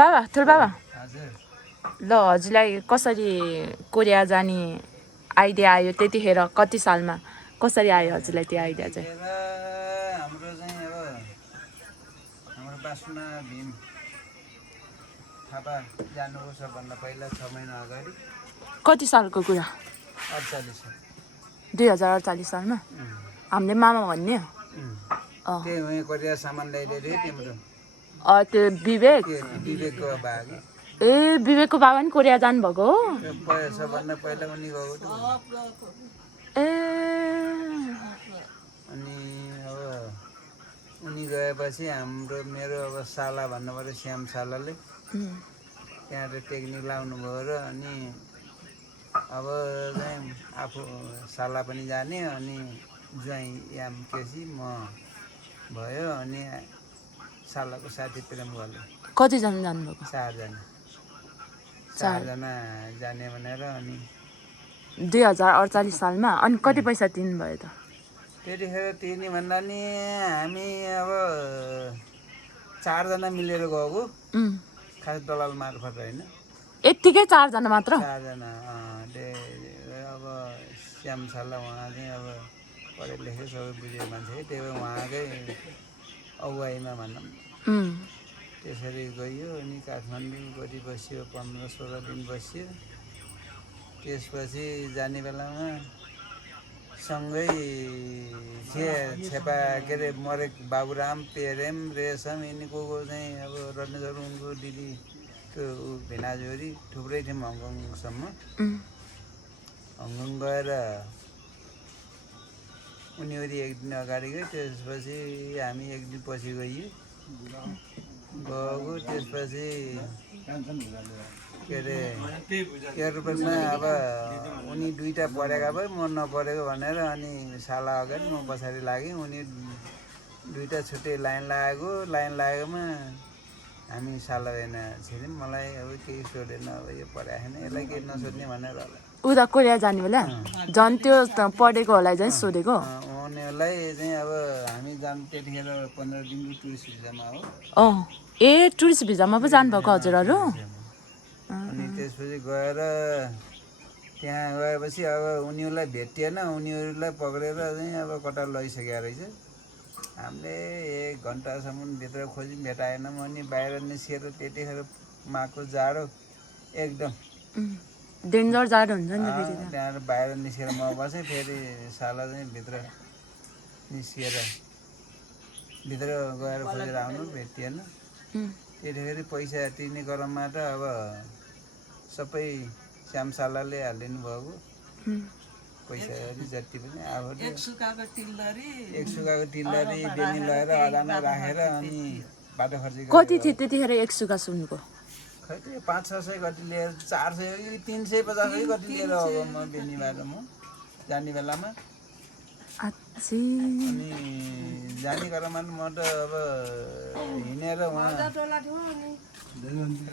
बाबा ठुलो बाबा हजुर ल हजुरलाई कसरी कोरिया जाने आइडिया आयो त्यतिखेर कति सालमा कसरी आयो हजुरलाई त्यो आइडिया चाहिँ हाम्रो चाहिँ अब हाम्रो बासुना भीम थापा जानुभयो सबभन्दा पहिला 6 महिना अगाडि कति सालको कुरा 48 2048 सालमा हामीले मामा भन्ने त्यही उहीँ कोरिया सामान ल्याइदिएको थियो तिम्रो त्यो विवेक विवेकको बाघ ए विवेकको बाबा नि कोरिया जानुभएको हो सबभन्दा पहिला उनी गएको थियो ए अनि अब उनी गएपछि मेरो अब साला भन्नु पऱ्यो श्याम सालाले त्यहाँ टेक्निक लाउनु भयो र अनि अब चाहिँ आफू साला पनि जाने अनि ज्वाइँ याम केसी म भयो अनि सालाको साथी प्रेम गर्यो कतिजना जानुभएको चारजना जाने भनेर अनि 2048 सालमा अनि कति पैसा तिर्नुभयो त त्यतिखेर तिर्ने भन्दा नि हामी अब 4 जना मिलेर गएको खास दलाल मार्फत होइन यत्तिकै 4 जना मात्र 4 जना अब श्याम साला उहाँ चाहिँ अब पढे लेखे सबै बुझेको मान्छे त्यही भएर उहाँकै अगुवाईमा भनौँ त्यसरी गयो अनि काठमाडौँ कति बस्यो 15-16 दिन बस्यो त्यसपछि जाने बेलामा सँगै छेपा के अरे मरेक बाबुराम पेरेम रेशम यिनीको चाहिँ अब रत्नेश्वर उनको दिदीको भेनाजोरी थुप्रै थियौँ हङकङसम्म हङकङ गएर उनीहरू एक दिन अगाडि गयो त्यसपछि हामी एक दिन पछि गयो त्यसपछि के अरे एयरपोर्टमा अब उनी दुईवटा पढेका भए म नपढेको भनेर अनि साला अगाडि म पछाडि लागेँ उनी दुईवटा छुट्टै लाइन लागेकोमा हामी साला हेर्न छिर्यौँ मलाई अब केही सोधेन अब यो पढाएको छैन यसलाई केही नसोध्ने भनेर होला उता कोरिया जाने बेला झन् त्यो पढेको होला झन् सोधेको उनीहरूलाई चाहिँ अब हामी जानु त्यतिखेर 15 दिनको टुरिस्ट भिजामा हो ए टुरिस्ट भिजामा पो जानुभएको हजुरहरू अनि त्यसपछि गएर त्यहाँ गएपछि अब उनीहरूलाई भेटिएन उनीहरूलाई पक्रेर चाहिँ अब कता लैसकेको रहेछ हामीले 1 घन्टासम्म भित्र खोज्यौँ भेटाएनौँ अनि बाहिर निस्केर त्यतिखेर माको जाडो एकदम डेन्जर जाडो हुन्छ नि त फेरि त्यहाँ बाहिर निस्केर म बसेँ फेरि साला चाहिँ भित्र निस्किएर भित्र गएर खोजेर आउनु भेटिएन त्यतिखेर पैसा तिर्ने क्रममा त अब सबै श्याम सालाले हालिदिनु भएको पैसा जति पनि अब एक सुकाको तिलरी बेनी लगाएर अदामा राखेर अनि बाटो खर्च कति थियो त्यतिखेर एक सुका सुनको खै त्यो 500-600 कति लिएर 400 कि 350 कति लिएर अब म बेनीबाट म जाने बेलामा अनि जाने क्रममा म त अब हिँडेर उहाँ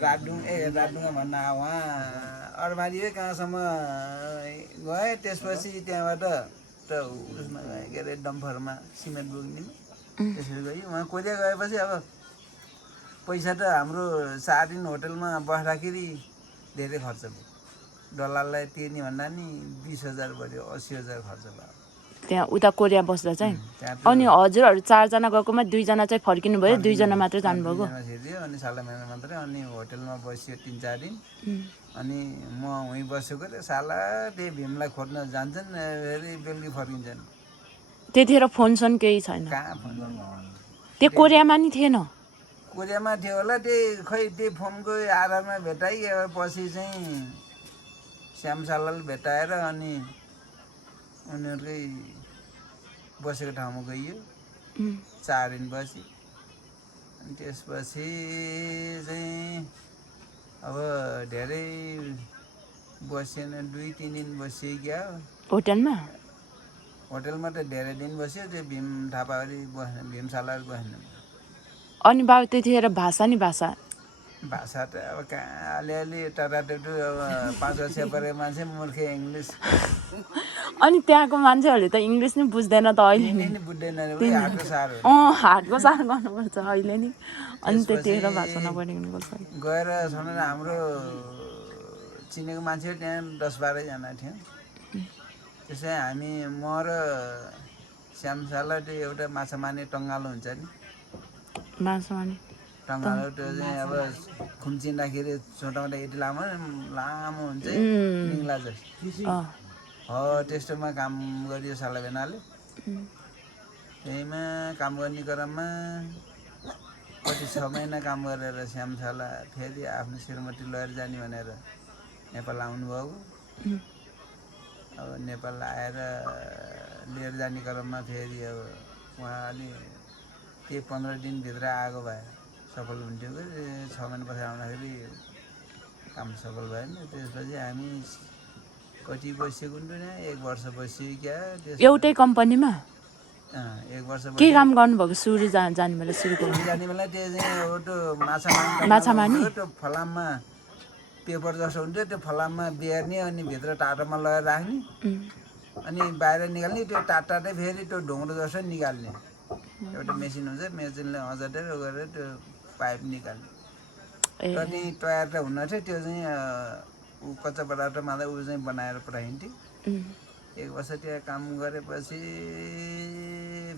राडुङमा भन्न उहाँ अरबारी कहाँसम्म गएँ त्यसपछि त्यहाँबाट त उसमा गएँ के अरे डम्फरमा सिमेन्ट बोक्नेमा त्यसरी गयो उहाँ कोरिया गएपछि अब पैसा त हाम्रो 4 दिन होटलमा बस्दाखेरि धेरै खर्च भयो दलाललाई तिर्ने भन्दा नि 20,000 बढ्यो 80,000 खर्च भयो त्यहाँ उता कोरिया बस्दा चाहिँ अनि हजुरहरू 4 जना गएकोमा 2 जना चाहिँ फर्किनु भयो 2 जना मात्र जानुभएको अनि साला महिना मात्रै अनि होटलमा बस्यो 3-4 दिन अनि म उहीँ बसेको साला त्यही भीमलाई खोज्न जान्छन् फेरि बेलुकी फर्किन्छन् त्यतिखेर फोन सोन केही छैन कहाँ फोन त्यो कोरियामा नि थिएन कोरियामा थियो होला त्यही फोनको आधारमा भेटाइपछि चाहिँ श्याम सालाले भेटाएर अनि उनीहरूकै बसेको ठाउँमा गइयो 4 दिन बसी अनि त्यसपछि चाहिँ अब धेरै बसेन 2-3 दिन बसियो क्या होटलमा त धेरै दिन बस्यो त्यो भीम थापाहरू बस्ने भीम सालाहरू बस्ने अनि बाबु त्यतिखेर भाषा भाषा त अब कहाँ अलिअलि टटाटुटु अब 5 वर्ष परे मान्छे मूर्खे इङ्ग्लिस अनि त्यहाँको मान्छेहरूले त इङ्ग्लिस नै बुझ्दैन त अहिले नि नि बुझ्दैन रे हातको साह्रो हातको सार गर्नुपर्छ अहिले नि अनि त्यतिखेर भाषा नपढेको कसरी गएर छन् हाम्रो चिनेको मान्छे त्यहाँ 10-12 जना थियो त्यसै हामी म र श्यामशाला त्यो एउटा माछा मार्ने टङ्गालो हुन्छ नि माछा मार्ने टङ्गालो त्यो चाहिँ अब खुम्चिँदाखेरि छोटाउँदा यति लामो हुन्छ निङ्ला जस्तो हो त्यस्तोमा काम गरियो सालाबेनाले त्यहीमा काम गर्ने क्रममा कति 6 महिना काम गरेर श्यामशाला फेरि आफ्नो श्रीमती लिएर जाने भनेर नेपाल आउनुभएको अब नेपाल आएर लिएर जाने क्रममा फेरि अब उहाँले त्यही 15 दिनभित्र आएको भए सफल हुन्थ्यो कि 6 महिना पछि आउँदाखेरि काम सफल भएन त्यसपछि हामी कति बसेको हुन्थ्यो 1 वर्ष बसियो क्या एउटै कम्पनीमा 1 वर्ष के काम गर्नुभएको सुरु जाने बेला सुरुको जाने बेला त्यो चाहिँ एउटा माछा मार्ने त्यो फलाममा पेपर जस्तो हुन्थ्यो त्यो फलाममा बेर्ने अनि भित्र टाटोमा लगेर राख्ने अनि बाहिर निकाल्ने त्यो टाटै फेरि त्यो ढुङ्ग्रो जस्तो निकाल्ने एउटा मेसिन हुन्छ मेसिनले अझटेर गरेर त्यो पाइप निकाल्ने अनि तयार त हुन थियो त्यो चाहिँ कच्चा पदार्थ मात्रै ऊ चाहिँ बनाएर पठाइन्थ्यो 1 वर्ष त्यहाँ काम गरेपछि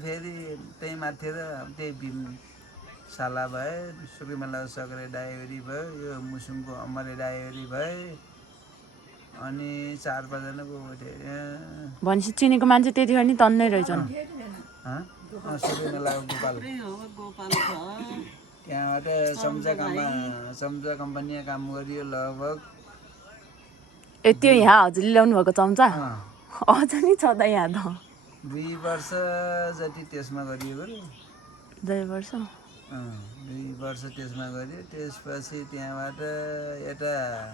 फेरि त्यही माथि र त्यही भीम साला भए सुकिमेला सकरे डाइभेरी भयो यो मुसुङको अमरे डाइभेरी भए अनि 4-5 जनाको भनेपछि चिनेको मान्छे त्यतिखेर नि तन्नै रहेछन् सुकिमेलाको गोपाल त्यहाँबाट चम्चा कम्पनीमा काम गरियो लगभग त्यो यहाँ हजुरले ल्याउनु भएको चम्चा अझ नि छ त यहाँ त 2 वर्ष जति त्यसमा गरियो 2 वर्ष 2 वर्ष त्यसमा गरियो त्यसपछि त्यहाँबाट यता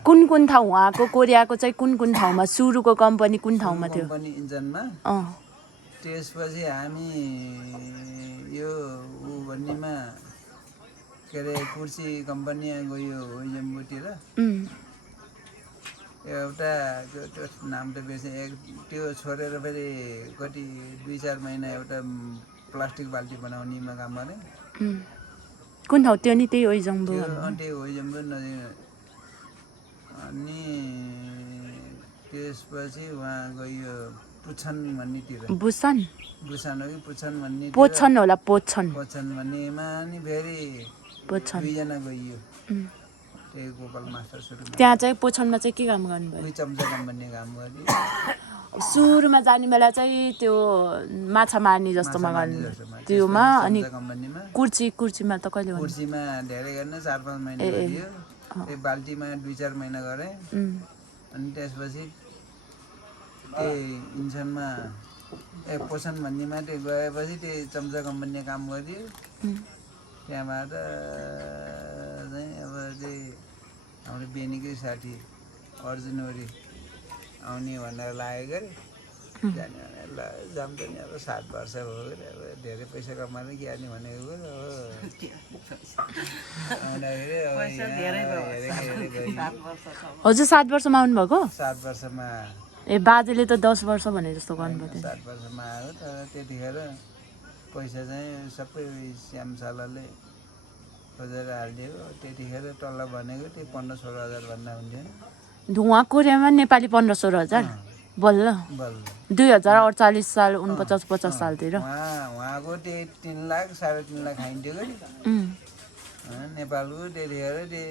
कुन ठाउँ उहाँको कोरियाको चाहिँ कुन ठाउँमा सुरुको कम्पनी कुन ठाउँमा थियो कम्पनी इन्जनमा त्यसपछि हामी यो ऊ भन्नेमा के अरे कुर्सी कम्पनी गयो जम्बुतिर एउटा त्यो नाम त बिर्सेँ त्यो छोडेर फेरि कति 2-4 महिना एउटा प्लास्टिक बाल्टी बनाउनेमा काम गरेँ कुन ठाउँ त्यो नि त्यही ओइजम्बु त्यही ओइजम्बु नजिक अनि त्यसपछि उहाँ गयो पुछन भन्नेतिर बुसान हो कि पुछन भन्ने पोछन होला पोछन भन्नेमा नि फेरि 2 जना गइयो त्यही गोपाल मास्टर सुरु त्यहाँ चाहिँ पोछनमा चाहिँ के काम गर्नुभयो चम्चा कम्पनी काम गर्यो सुरुमा जाने बेला चाहिँ त्यो माछा मार्ने जस्तोमा गर्नु त्योमा अनि कुर्सीमा त कहिले कुर्सीमा धेरै गर्न 4-5 महिना गरियो त्यही बाल्टीमा 2-4 महिना गरेँ अनि त्यसपछि त्यही इन्सनमा पोषण भन्नेमा त्यो गएपछि त्यही चम्चा कम्पनीमा काम गरियो त्यहाँबाट चाहिँ अब चाहिँ हाम्रो बेनीकै साथी अर्जुन ओरी आउने भनेर लागेको अरे जाने भनेर ल जाम पनि अब 7 वर्ष भयो अरे अब धेरै पैसा कमाएर जाने भनेको हजुर 7 वर्षमा आउनुभएको 7 वर्षमा ए बाजेले त 10 वर्ष भने जस्तो गर्नुभयो 7 वर्षमा आयो तर त्यतिखेर पैसा चाहिँ सबै श्यामशालाले खोजेर हालिदिएको त्यतिखेर तल भनेको त्यो 15-16 हजार भन्दा हुन्थेन उहाँ कोरियामा नेपाली 15-16 हजार बल्ल 2048 साल 49-50 सालतिर उहाँको त्यही 3 लाख 3.5 लाख खाइन्थ्यो कि नेपालको त्यतिखेर त्यो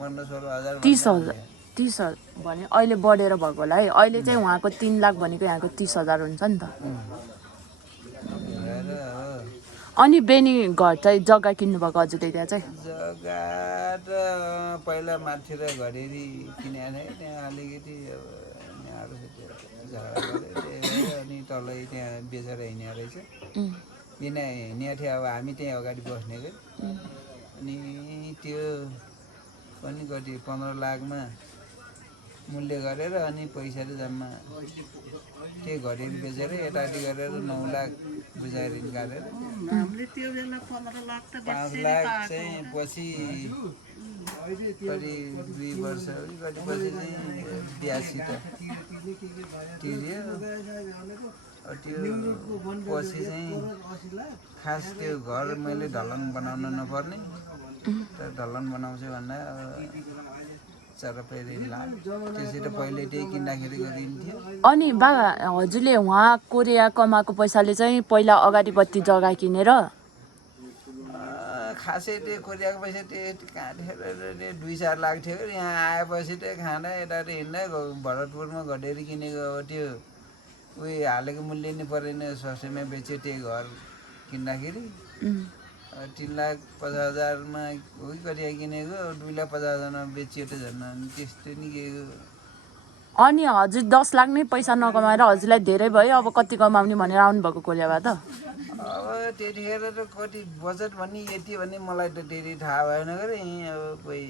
15-16 हजार 30 भने अहिले बढेर भएको होला है अहिले चाहिँ उहाँको 3 लाख भनेको यहाँको 30 हजार हुन्छ नि त अनि बेनी घर चाहिँ जग्गा किन्नु भएको हजुरले त्यहाँ चाहिँ जग्गा त पहिला माथि र घडेरी किनेको थिएँ त्यहाँ अलिकति अब अनि तलै त्यहाँ बेचेर हिँडेको रहेछ बिना हिँडेको थियो अब हामी त्यहीँ अगाडि बस्ने कि अनि त्यो पनि कति 15 लाखमा मूल्य गरेर अनि पैसा चाहिँ जम्मा त्यही घडेरी बेचेर यताति गरेर 9 लाख बुझाएर निकालेर 5 लाख चाहिँ पछि करिब 2 वर्ष गरेपछि चाहिँ बिहासित तिर्यो। त्यो पछि चाहिँ खास त्यो घर मैले ढलान बनाउन नपर्ने, तर ढलान बनाउँछु भन्दा चरपै ऋण लाग्यो। त्यसरी पहिले त्यही किन्दाखेरिको ऋण थियो। अनि बा हजुरले उहाँ कोरिया कमाएको पैसाले चाहिँ पहिला अगाडिपट्टि जग्गा किनेर खासै त्यो कोरियाको पैसा त्यो कहाँ थियो 2-4 लाख थियो। यहाँ आएपछि त्यो खाँदा यता हिँड्दा भरतपुरमा घडेरी किनेको अब त्यो उयो हालेको मूल्य नै परेन, सस्तैमा बेच्यो त्यही घर किन्दाखेरि। 3,50,000मा उही कोरिया किनेको 2,50,000मा बेचियो त झन्। अनि त्यस्तो नि के अनि हजुर 10 लाख नै पैसा नकमाएर हजुरलाई धेरै भयो, अब कति कमाउने भनेर आउनुभएको कोरियाबाट? अब त्यतिखेर त कति बजेट भन्ने यति भन्ने मलाई त त्यति थाहा भएन गरे। यहीँ अब कोही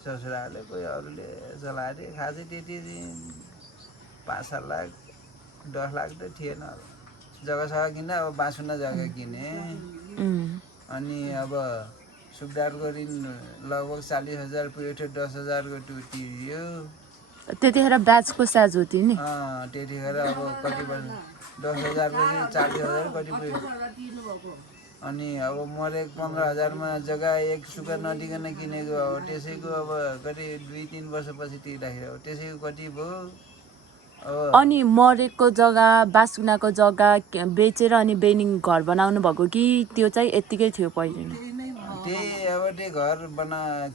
ससुराले कोही अरूले चलाएको थिए। खासै त्यति 5-7 लाख 10 लाख त थिएन। जग्गा सग्गा किन्दा अब बाँसुना जग्गा किने। अनि अब सुकदारको ऋण लगभग 40,000 पुग्यो थियो, 10,000को तिर्यो। त्यतिखेर ब्याजको स्याज हो नि? त्यतिखेर अब कति वर्ष 10,000 पछि 40,000 कति पुग्यो। अनि अब मरे 15,000मा जग्गा एक सुका नदिकन किनेको। अब त्यसैको अब कति 2-3 वर्षपछि तिर्दाखेरि अब त्यसैको कति भयो। अनि मरेको जग्गा बासुनाको जग्गा बेचेर अनि बेनिङ घर बनाउनु भएको कि त्यो चाहिँ यत्तिकै थियो पहिले? त्यही अब त्यो घर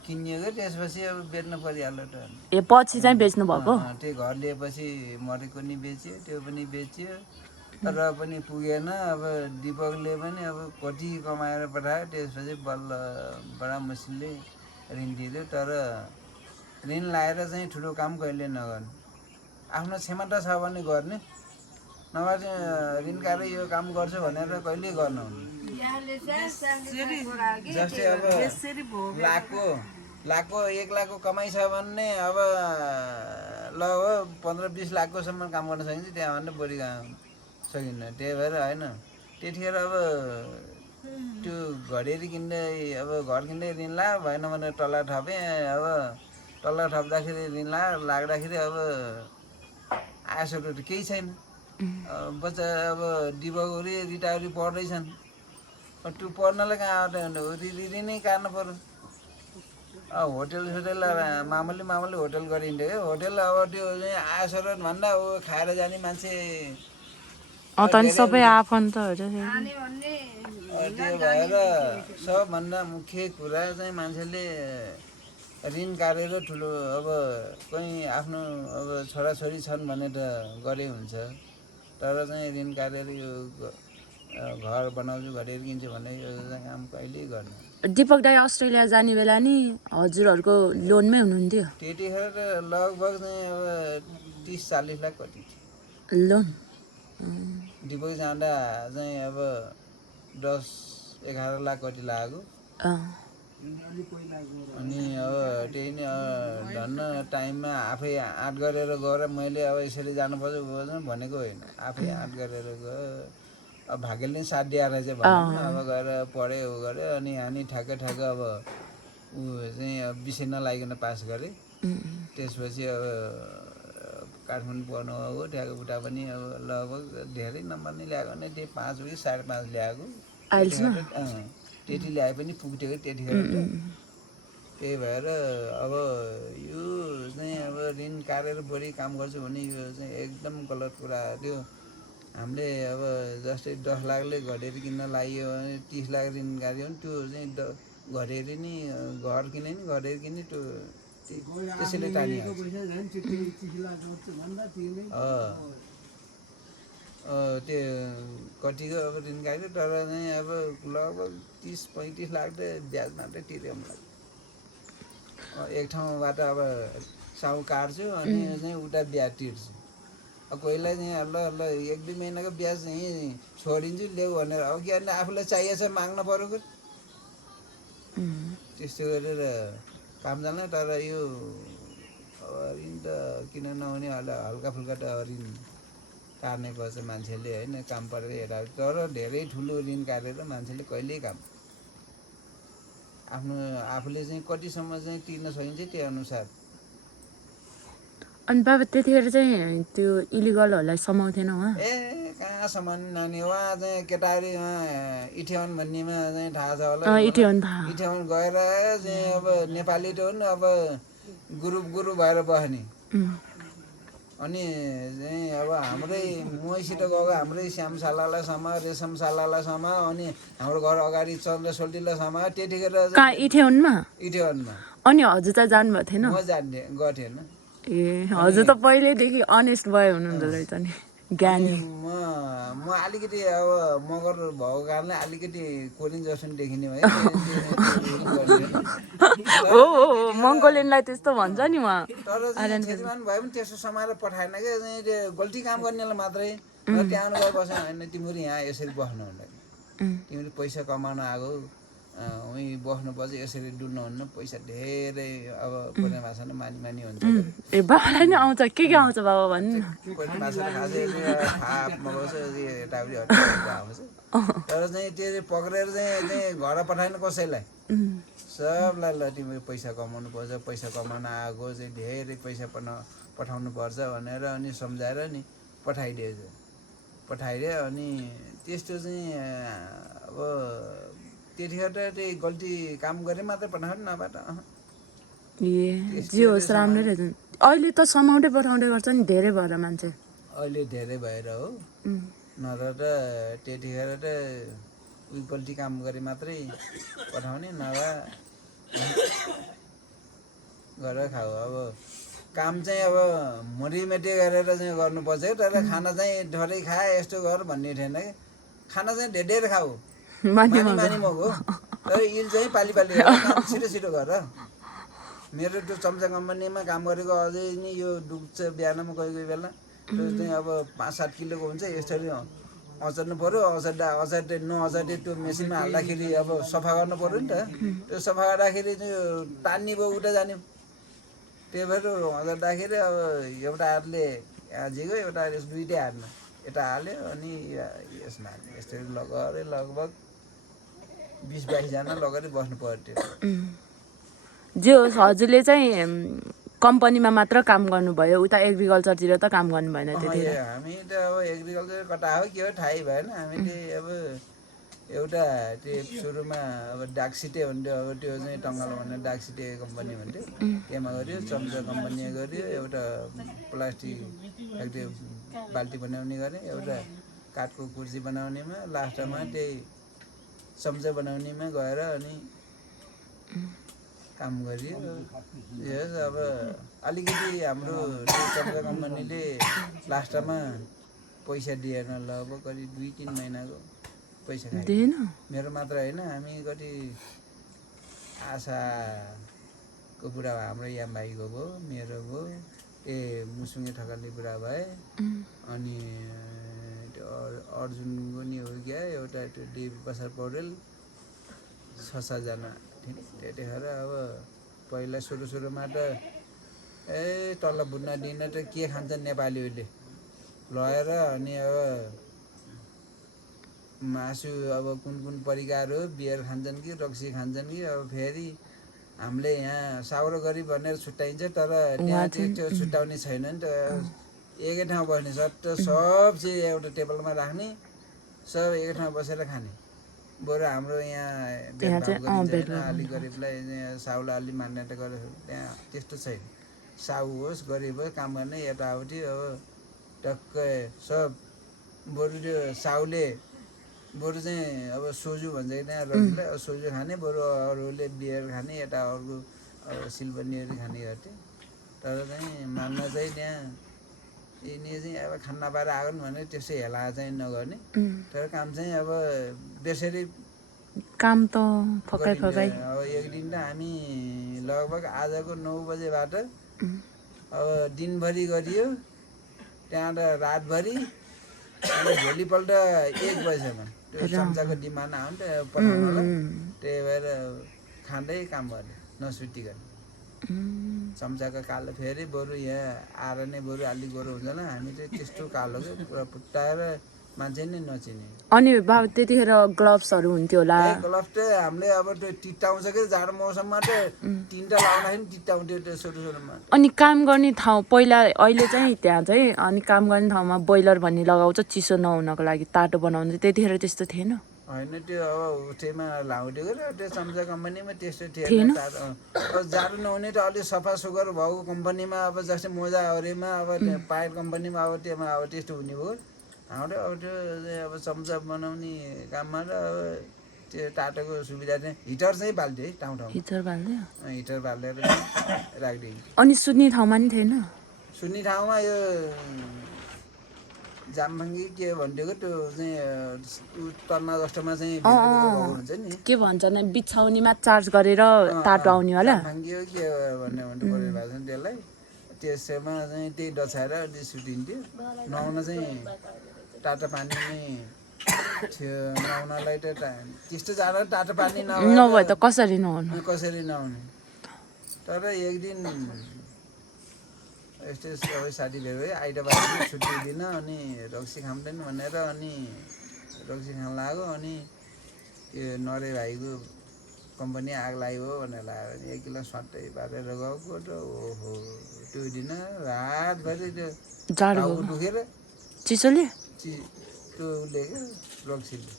किनिएको, त्यसपछि अब बेच्नु परिहाल्यो त। ए पछि चाहिँ बेच्नु भएको? त्यो घर लिएपछि मरेको नि बेच्यो, त्यो पनि बेच्यो, तर पनि पुगेन। अब दिपकले पनि अब कति कमाएर पठायो। त्यसपछि बल्ल बडा मुस्किलले ऋण दियो। तर ऋण लाएर चाहिँ ठुलो काम कहिले नगर्नु। आफ्नो क्षमता छ भने गर्ने, नभए चाहिँ ऋण काएर यो काम गर्छु भनेर कहिले गर्नु हुन्न। जस्तै अब लाखको 1 लाखको कमाइ छ भने अब लगभग 15-20 लाखकोसम्म काम गर्न सकिन्छ। त्यहाँभन्दा बढी सकिन्न। त्यही भएर होइन त्यतिखेर अब त्यो घडेरी किन्दै अब घर किन्दै ऋण ला भएन भने टल्ला थपेँ। अब टल्ला थप्दाखेरि ऋण लाग्दाखेरि अब आशहरू त केही छैन। बच्चा अब दिपकहरू रिटायरी पढ्दैछन्। त्यो पढ्नलाई कहाँ आउँदै ऋणै काट्नु पर्यो। होटेल मामुली होटेल गरिन्थ्यो क्या। होटेल अब त्यो चाहिँ आशहरू भन्दा अब खाएर जाने मान्छे सबै आफन्तहरू। त्यो भएर सबभन्दा मुख्य कुरा चाहिँ मान्छेले ऋण काटेर ठुलो अब कहीँ आफ्नो अब छोराछोरी छन् भने त गरे हुन्छ, तर चाहिँ ऋण काटेर यो घर बनाउँछु घरेर किन्छु भने यो काम कहिल्यै गर्नु। दिपक दाई अस्ट्रेलिया जाने बेला नि हजुरहरूको लोनमै हुनुहुन्थ्यो? त्यतिखेर त लगभग चाहिँ अब 30-40 लाख कति थियो लोन। दिपक जाँदा चाहिँ अब 10-11 लाख कति लाग्यो। अनि अब त्यही नै धन्न टाइममा आफै आँट गरेर गएर मैले अब यसरी जानुपर्छ भनेको होइन। आफै आँट गरेर गयो। अब भाग्यले साथ दिएर चाहिँ भनौँ न। अब गएर पढेँ ऊ गरेँ। अनि हामी ठ्याक्क अब ऊ चाहिँ अब विषय नलागिकन पास गरेँ। त्यसपछि अब काठमाडौँ पढ्नु गएको। ठ्याक्क उता पनि अब लगभग धेरै नम्बर नै ल्याएको भने त्यही 5 कि 5.5 ल्याएको। त्यति ल्याए पनि पुग्थ्यो कि त्यतिखेर त। त्यही भएर अब यो चाहिँ अब ऋण काटेर बढी काम गर्छु भने यो चाहिँ एकदम गलत कुरा थियो। हामीले अब जस्तै 10 लाखले घडेरी किन्न लाग्यो भने 30 लाख ऋण काट्यो भने त्यो चाहिँ घडेरी नि घर किने नि घडेरी किने त्यो त्यसैले तानिहाल्छ। त्यो कतिको अब ऋण काट्यो, तर चाहिँ अब लगभग 30-35 लाख त ब्याज मात्रै तिर्यो मलाई। एक ठाउँबाट अब साउ काट्छु अनि चाहिँ उता ब्याज तिर्छु। अब कोहीलाई चाहिँ ल 1-2 महिनाको ब्याज चाहिँ छोडिदिन्छु ल्याऊ भनेर अब के भने आफूलाई चाहिएछ माग्नु पर्यो कि त्यस्तो गरेर काम जान्न। तर यो अब ऋण त किन नहुने हल्का फुल्का त ऋण काट्ने गर्छ मान्छेले होइन, काम परेको हेरा। तर धेरै ठुलो ऋण काटेर मान्छेले कहिल्यै काम आफ्नो आफूले चाहिँ कतिसम्म चाहिँ तिर्न सकिन्छ त्यही अनुसार। अनि बाबा त्यतिखेर चाहिँ त्यो इलिगलहरूलाई समाउँथेन उहाँ? कहाँसम्म नानी उहाँ चाहिँ केटाहरू उहाँ इठेवन भन्नेमा चाहिँ थाहा छ होला। इठेवन थाहा। इठेवन गएर चाहिँ अब नेपाली त हुन् अब गुरु भएर बस्ने। अनि चाहिँ अब हाम्रै मसित गएको हाम्रै श्यामशालालासम्म रेशमशालालासम्म अनि हाम्रो घर अगाडि चन्द्र सोल्टिलासम्म त्यतिखेर कहाँ इठेवनमा? इठेवनमा। अनि हजुर त जानुभएको थिएन? म जान्ने गर्थेन। ए हजुर त पहिल्यैदेखि अनेस्ट भयो हुनुहुँदो रहेछ नि, ज्ञानी। म अलिकति अब मगर भएको कारणले अलिकति कोरिङ जस्तो देखिने भयो। हो मङ्गोलियनलाई त्यस्तो भन्छ नि उहाँ। तर श्रीमान भए पनि त्यस्तो समाएर पठाएन क्या, त्यो गल्ती काम गर्नेलाई मात्रै। त्यहाँ आउनु गए बस्नु होइन, तिमीहरू यहाँ यसरी बस्नु हुँदैन, तिमीहरू पैसा कमाउन आएको उहीँ बस्नुपर्छ, यसरी डुल्नुहुन्न, पैसा धेरै अब कोरियन भाषामा मानी हुन्छ। ए बाबालाई नि आउँछ, के आउँछ बाबा भन्नु? कोरियन भाषा खासै थाहा यताउति आउँछ। तर चाहिँ त्यो पक्रेर चाहिँ घर पठाएन कसैलाई, सबलाई ल तिमीहरू पैसा कमाउनु पर्छ, पैसा कमाउन आएको चाहिँ धेरै पैसा पठाउनु पर्छ भनेर अनि सम्झाएर नि पठाइदियो। अनि त्यस्तो चाहिँ अब त्यतिखेर त त्यही गल्ती काम गरे मात्रै पठाउनु नभए त ए जे होस् राम्रै रहेछ। अहिले त समाउँदै पठाउँदै गर्छ नि धेरै भएर मान्छे। अहिले धेरै भएर हो, नत्र त त्यतिखेर त उयो गल्ती काम गरे मात्रै पठाउने, नभए गरेर खाऊ। अब काम चाहिँ अब मोटीमेटी गरेर चाहिँ गर्नुपर्छ, तर खाना चाहिँ थोरै खाए यस्तो गर भन्ने थिएन कि, खाना चाहिँ धेरै खाऊ मानी मगो, तर इल चाहिँ पाली छिटो गर। मेरो त्यो चम्चा कम्पनीमा काम गरेको अझै नि यो दुख्छ बिहानमा कोही बेला, त्यो चाहिँ अब 5-7 किलोको हुन्छ, यसरी अचार्नु पऱ्यो। नअचार्दै त्यो मेसिनमा हाल्दाखेरि अब सफा गर्नु पऱ्यो नि त, त्यो सफा गर्दाखेरि त्यो तान्ने भयो उता जाने, त्यही भएर अचार्दाखेरि अब एउटा हातले यहाँ झिक्यो, एउटा दुइटै हातमा यता हाल्यो अनि यसमा हाल्यो, यस्तरी लगेर लगभग 20-22 जना लगेर बस्नु पर्थ्यो। जे होस् हजुरले चाहिँ कम्पनीमा मात्र काम गर्नुभयो, उता एग्रिकल्चरतिर त काम गर्नु भएन त्यतिखेर? हामी त अब एग्रिकल्चर कता हो के हो थाहै भएन। हामीले अब एउटा त्यो सुरुमा अब डाकसिटे भन्थ्यो, अब त्यो चाहिँ टङ्गाल भन्ने डाकसिटे कम्पनी भन्थ्यो, त्यहाँमा गऱ्यो। चम्चा कम्पनी गऱ्यो, एउटा प्लास्टिक त्यो बाल्टी बनाउने गरेँ, एउटा काठको कुर्सी बनाउनेमा, लास्टमा त्यही चम्चा बनाउनेमा गएर अनि काम गरियो। यस अब अलिकति हाम्रो चम्चा कम्पनीले लास्टमा पैसा दिएन, लगभग करिब 2-3 महिनाको पैसा खाएन। मेरो मात्र होइन, हामी कति आशाको बुढा भयो, हाम्रो यहाँ भाइको भयो, मेरो भयो, मुसुङ्गे ठकालले बुढा भए, अनि त्यो अर्जुनको नि हो क्या, एउटा त्यो देवी प्रसाद पौडेल, 6-7 जना त्यतिखेर। अब पहिला सुरुमा त तल बुढ्न दिन त के खान्छ नेपालीहरूले लगेर, अनि अब मासु अब कुन परिकार हो, बियर खान्छन् कि रक्सी खान्छन् कि, अब फेरि हामीले यहाँ साउरो गरिब भनेर छुट्याइन्छ, तर त्यहाँ चाहिँ त्यो छुट्याउने छैन नि त। एकै ठाउँ बस्ने, सब चिज एउटा टेबलमा राख्ने, सब एकै ठाउँ बसेर खाने। बरु हाम्रो यहाँ अलि गरिबलाई साउला अलि मान्यता गरेर त्यहाँ त्यस्तो छैन। साउ होस् गरिब होस् काम गर्ने यताउति अब टक्कै सब। बरु त्यो साउले बरु चाहिँ अब सोजु भन्छ कि त्यहाँ रक्सीलाई, अब सोजु खाने, बरु अरूले बियर खाने, यता अर्को अब सिल्भरनीहरू खाने गर्थे। तर चाहिँ मान्न चाहिँ त्यहाँ यिनी चाहिँ अब खान नपाएर आउन् भने त्यस्तो हेला चाहिँ नगर्ने, तर काम चाहिँ अब बेसरी काम त फकाइ। अब एक दिन त हामी लगभग आजको 9 बजेबाट अब दिनभरि गरियो, त्यहाँ त रातभरि, अनि भोलिपल्ट 1 बजीसम्म त्यो चम्चाको डिमान्ड आउँथ्यो पठाउनलाई, त्यही भएर खाँदै काम गर्ने नसुतिकन। चम्चाको कालो फेरि बरु यहाँ आएर नै बरु अलि गोरो हुँदैन, हामी चाहिँ त्यस्तो कालो क्या पुरा फुट्टाएर मान्छे नै नचिने अनि बाबा त्यतिखेर ग्लोभ्सहरू हुन्थ्यो होला ग्लोभ चाहिँ हामीले अब त्यो टिट्टाउँछ कि जाडो मौसममा चाहिँ तिनवटा लाउँदाखेरि टिट्टाउँथ्यो त्यो सुरु सुरुमा अनि काम गर्ने ठाउँ पहिला अहिले चाहिँ त्यहाँ चाहिँ अनि काम गर्ने ठाउँमा बोइलर भन्ने लगाउँछ चिसो नहुनको लागि तातो बनाउँछ त्यतिखेर त्यस्तो थिएन होइन त्यो अब उसैमा लाउँथ्यो र त्यो चम्चा कम्पनीमा त्यस्तो थिएन अब जाडो नहुने त अलिक सफा सुग्घर भएको कम्पनीमा अब जस्तै मोजाहरूमा अब पायर कम्पनीमा अब त्योमा अब त्यस्तो हुने भयो हाम्रो अब त्यो अब चम्चा बनाउने काममा र अब त्यो तातोको सुविधा चाहिँ हिटर चाहिँ बाल्थ्यो है ठाउँ ठाउँ हिटर बाल्दै हिटर बालेर राखिदिन्थ्यो अनि सुत्ने ठाउँमा नि थिएन सुन्ने ठाउँमा यो जामभाङ्गी के भन्थ्यो त्यो चाहिँ तन्ना जस्तोमा चाहिँ हुन्छ नि के भन्छ नि बिछाउनीमा चार्ज गरेर तातो आउने होला जामभाङ्गी हो के भन्ने गरिरहेको छ त्यसलाई त्यसमा चाहिँ त्यही डछाएर अलि सुतिन्थ्यो नुहाउन चाहिँ तातो पानी नै थियो नुहाउनलाई त त्यस्तो जाडो तातो पानी नभए त कसरी नुहाउनु तर एक दिन यस्तै सबै साथी भेट भयो आइतबार छुट्टी दिन अनि रक्सी खाँदैन भनेर अनि रक्सी खान लाग्यो अनि त्यो नरे भाइको कम्पनी आग लाग्यो भनेर लाग्यो 1 किलो सट्टै पारेर गएको त ओहो त्यो दिन रातभरि त्यो जाडो दुखेर चिसोले त्यो उसले क्या रक्सीले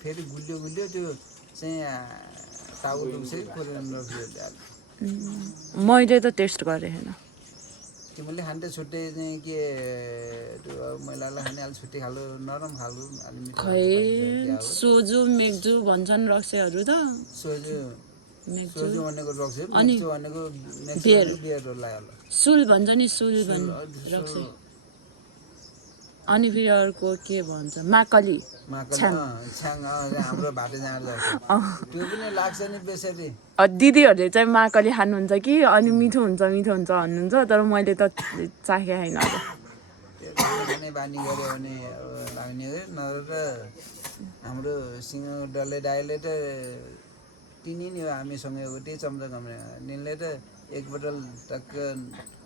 फेरि गुलियो त्यो चाहिँ टाउको दुख्छ कोरियन रक्सी मैले त टेस्ट गरेँ होइन तिमीले खान्थ्यो छुट्टै चाहिँ के त्यो मैलालाई खाने अलि छुट्टै खालको नरम खालको अलि मिठो खै सोजु मेग्जु भन्छन् रक्सीहरू त सोजु भनेको रक्सी मेग्जु भनेको बियरहरूलाई होला सुल भन्छ नि सुल भन्छ रक्सी अनि फेरि अर्को के भन्छ माकली हाम्रो भाटे जाँड त्यो पनि लाग्छ नि बेसरी दिदीहरूले चाहिँ माकली खानुहुन्छ कि अनि मिठो हुन्छ भन्नुहुन्छ तर मैले त चाखेको छैन खाने बानी गऱ्यो भने लाग्ने हो नत्र हाम्रो सिंह डल्ले दाइले त तिनी नि हो हामीसँगै हो त्यही चम्चा कम्ने निले त 1 बोतल टक्क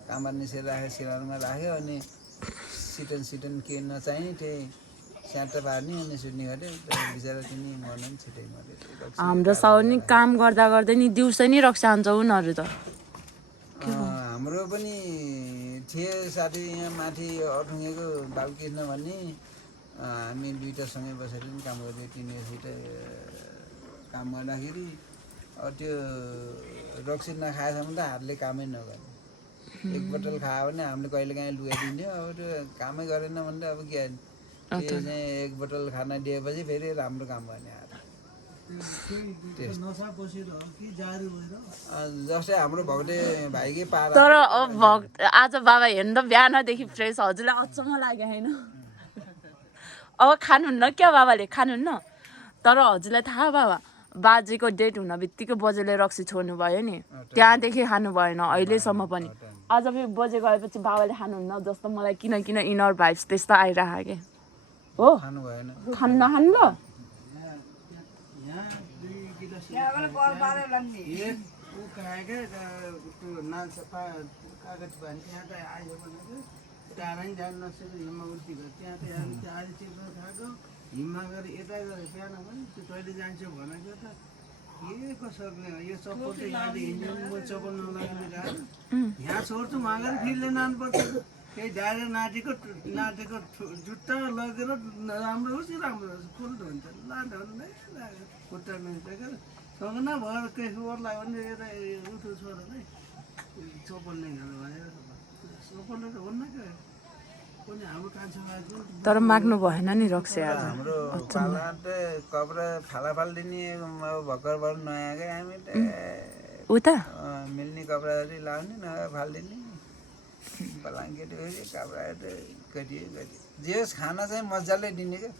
काममा निसेर राख्यो सिरारमा राख्यो अनि सिटन के नचाहिने त्यही स्याट पार्ने अनि सुत्ने गऱ्यो बिचरा तिनी मर्नु पनि छिटै मऱ्यो हाम्रो साउनी काम गर्दा नि दिउँसै नै रक्सी खान्छ उनीहरू त हाम्रो पनि थिए साथी यहाँ माथि अठुङ्गेको बालकृष्ण भन्ने हामी दुईवटासँगै बसेर पनि काम गर्थ्यो तिनीहरूसित काम गर्दाखेरि त्यो रक्सी नखाएसम्म त हातले कामै नगर्ने 1 बोतल खायो भने हामीले कहिले काहीँ लुगाइदिन्थ्यो अब त्यो कामै गरेन भने त अब के त्यो चाहिँ 1 बोतल खाना दिएपछि फेरि राम्रो काम गर्ने जस्तै हाम्रो भक्टे भाइकै पारा तर आज बाबा हेर्नु त बिहानदेखि फ्रेस हजुरलाई अचम्म लाग्यो होइन अब खानुहुन्न क्या बाबाले खानुहुन्न तर हजुरलाई थाहा बाबा बाजेको डेट हुन बित्तिकै बजेले रक्सी छोड्नु भयो नि त्यहाँदेखि खानु भएन अहिलेसम्म पनि आज फेरि बजे गएपछि बाबाले खानुहुन्न जस्तो मलाई किन इनर भाइब्स त्यस्तो आइरहेको के हो खानु नखानु ल हिम्मा गएर यता गएर बिहान पनि त्यो कहिले जान्छु भनेको त के कसरी यो चप्पल त यहाँले हिँड्नु म चप्पल नलाग्ने यहाँ छोड्छु उहाँ गएर फिरले लानुपर्छ केही डाइरेक्ट नाटेको जुत्ता लगेर राम्रो होस् राम्रो होस् फुल हुन्छ लाँदै खुट्टा मिल्छ सँग नभएर केही ओर लाग्यो भने यता उठो छोड है चप्पल नै खानु भनेर चप्पलले त हुन्न क्या तर माग्नु भएन नि रक्सी आज हाम्रो पाला त कपडा फालाफाल दिने भर्खरबाट नयाँ क्या हामी त उता मिल्ने कपडाहरू लाउने नयाँ फालिदिने ब्ल्याङ्केट कपडा गरियो जे होस् खाना चाहिँ मजाले दिने क्या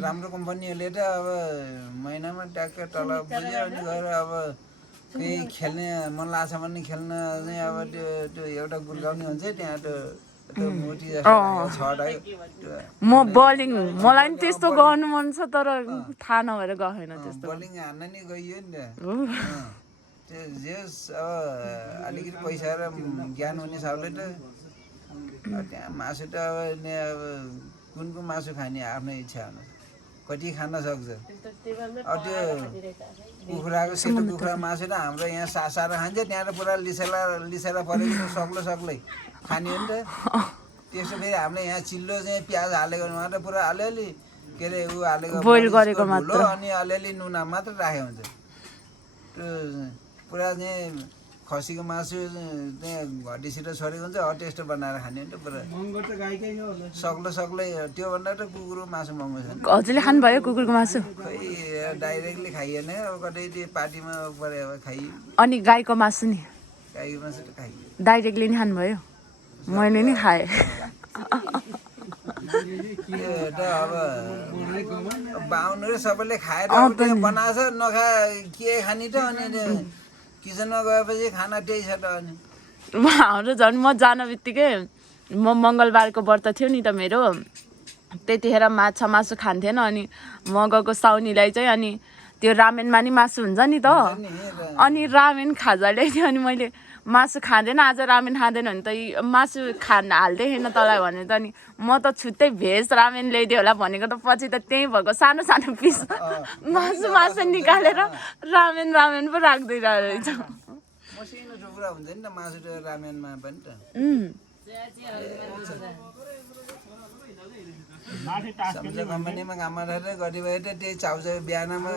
राम्रो कम्पनीहरूले त अब महिनामा ट्याक्क तलब बुझ्यो अनि गएर अब केही खेल्ने मन लाग्छ भने खेल्न चाहिँ अब त्यो एउटा गुर्गाउने हुन्छ त्यहाँ त म बलिङ मलाई नि त्यस्तो गर्नु मन छ तर थाहा नभएर गएन त्यस्तो बलिङ हान्न नि गइयो नि त त्यो अब अलिकति पैसा र ज्ञान हुने सबले त त्यहाँ मासु त अब कुनको मासु खाने आफ्नो इच्छा अनुसार कति खान सक्छ। अब त्यो कुखुराको सेतो कुखुरा मासु त हाम्रो यहाँ सासाएर खान्छ, त्यहाँ त पुरा लिसेर परेको सक्लो सक्लै खाने हो नि त। त्यसो फेरि हामीले यहाँ चिल्लो चाहिँ प्याज हालेको मात्र पुरा अलिअलि के अरे ऊ हालेको बोइल गरेको मात्र अनि अलिअलि नुन मात्र राखेको हुन्छ। त्यो पुरा चाहिँ खसीको मासु त्यहाँ घटीसित छोडेको हुन्छ, अटेस्ट बनाएर खाने हो नि त पुरा सक्लो सक्लै। त्योभन्दा त कुकुरको मासु महँगो छ नि। हजुरले खानुभयो कुकुरको मासु? खै डाइरेक्टली खाइएन, अब कतै त्यो पार्टीमा परे अब खाइयो। अनि गाईको मासु नि? गाईको मासु त खाइयो, डाइरेक्टली नि खानुभयो? मैले नि खाएँ। त्यो त अब बाहुनहरू सबैले खाएर बनाएको छ, नखाए के खाने त। अनि किचनमा गएपछि खाना त्यही छ त। अनि हाम्रो झन् म जान बित्तिकै म मङ्गलबारको व्रत थियो नि त मेरो, त्यतिखेर माछा मासु खान्थेन। अनि म गएको साउनीलाई चाहिँ अनि त्यो रामेनमा नि मासु हुन्छ नि त, अनि रामेन खाजा ल्याइदियो। अनि मैले मासु खाँदैन आज, रामेन खाँदैन भने त मासु हाल्दै थिएन तँलाई भने त। अनि म त छुट्टै भेज रामेन ल्याइदियो होला भनेको त पछि त त्यहीँ भएको सानो सानो पिस मासु निकालेर रामेन पो राख्दैन रहेछ। मसिनो टुक्रा हुन्छ नि त मासु त रामेनमा पनि त। सम्झ कम्पनीमा काम गरेर कतिपय त त्यही चाउचाउ बिहानमा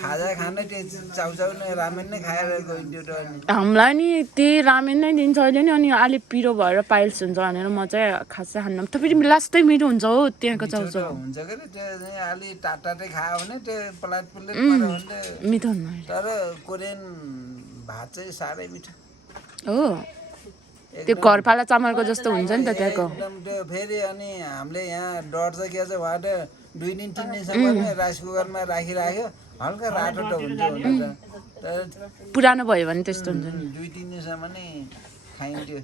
खाजा खान त्यही चाउचाउ नै रामेन नै खाएर गइन्थ्यो त। हामीलाई नि त्यही रामेन नै दिन्छ अहिले नि। अनि अलिक पिरो भएर पाइल्स हुन्छ भनेर म चाहिँ खासै खान्न। त फेरि लास्टै मिठो हुन्छ हो त्यहाँको चाउचाउ हुन्छ के त्यो चाहिँ अलि टाटे खायो भने त्यो प्लेट हुन्छ मिठो हुन्न। तर कोरियन भात चाहिँ साह्रै मिठो हो, त्यो घरपाला चामलको जस्तो हुन्छ नि त त्यहाँको एकदम। त्यो फेरि अनि हामीले यहाँ डर चाहिँ के छ उहाँ त 2 दिन 3 दिनसम्म राइस कुकरमा राखिराख्यो, हल्का रातो त हुन्छ हुन त। तर पुरानो भयो भने त्यस्तो हुन्छ नि। 2-3 दिनसम्म नै खाइन्थ्यो।